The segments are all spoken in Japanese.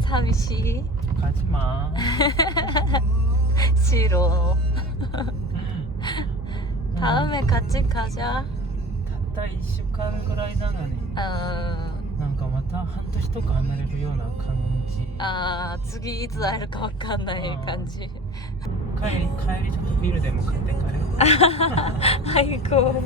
寂しい。 가지마. 싫어. 다음에 같이 가자. たった1週間ぐらいなのに なんかまた半年とか離れるような感じ。 次いつ会えるかわかんない感じ。帰りちょっとビールでも買って帰る。아이고.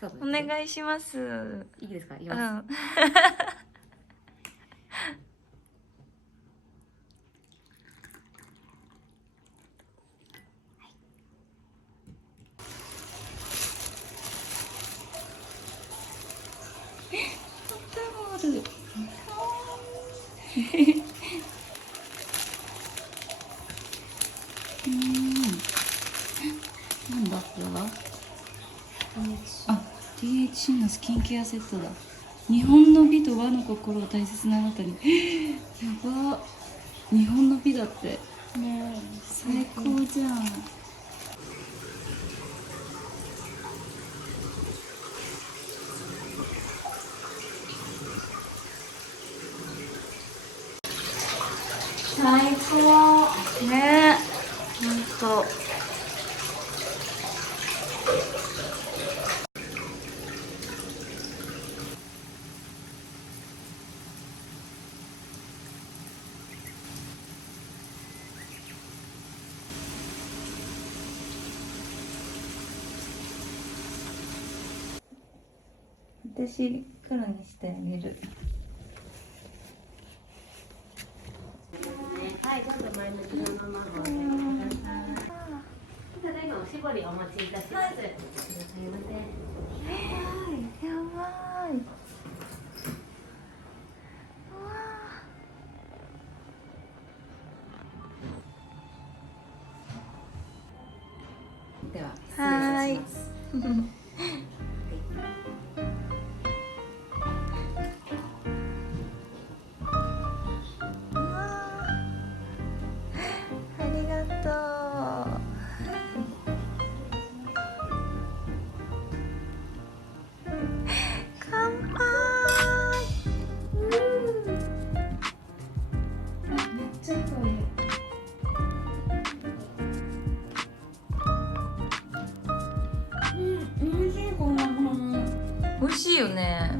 スタートおですね。願いします。いいですか？いきうます。ん。なんだこれは。あ、THC のスキンケアセットだ。日本の美と和の心を大切なあなたに。やば。日本の美だって。ねえ、最高じゃん。最高。ねえ、ほんと。私黒にしてあげる。はい、どうぞ前向きのままご検討ください。ただいまおしぼりお持ちいたします。いらっしゃいませ。やばい。うわでは失礼いたします。ありがとう。乾杯。めっちゃいい香り。美味しいこの美味しいよね。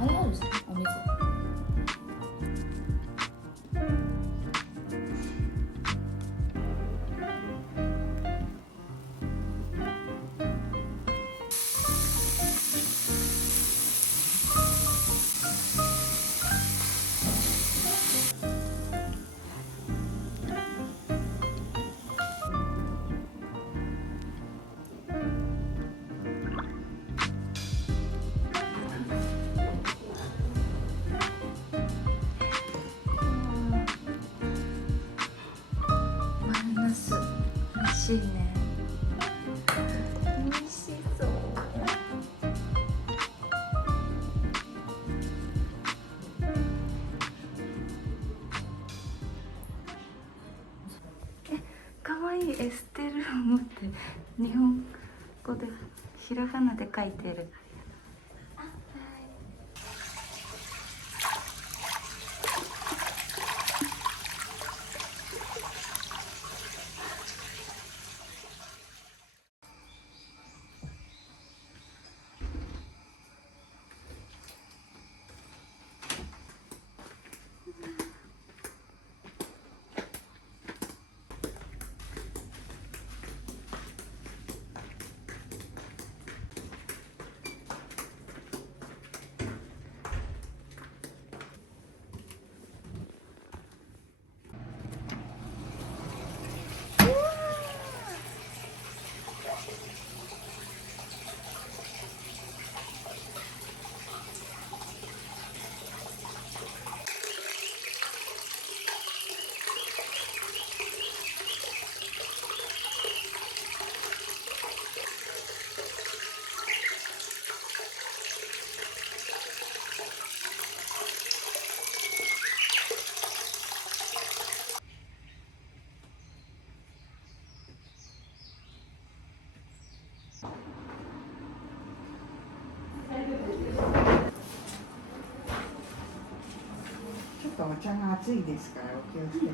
あれあるんですか？お水。丸ナス美味しいね。美味しそう。かわいいエステルームって日本語でひらがなで書いてる。ちょっとお茶が熱いですからお気をつけて。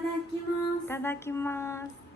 ただきます。いただきます。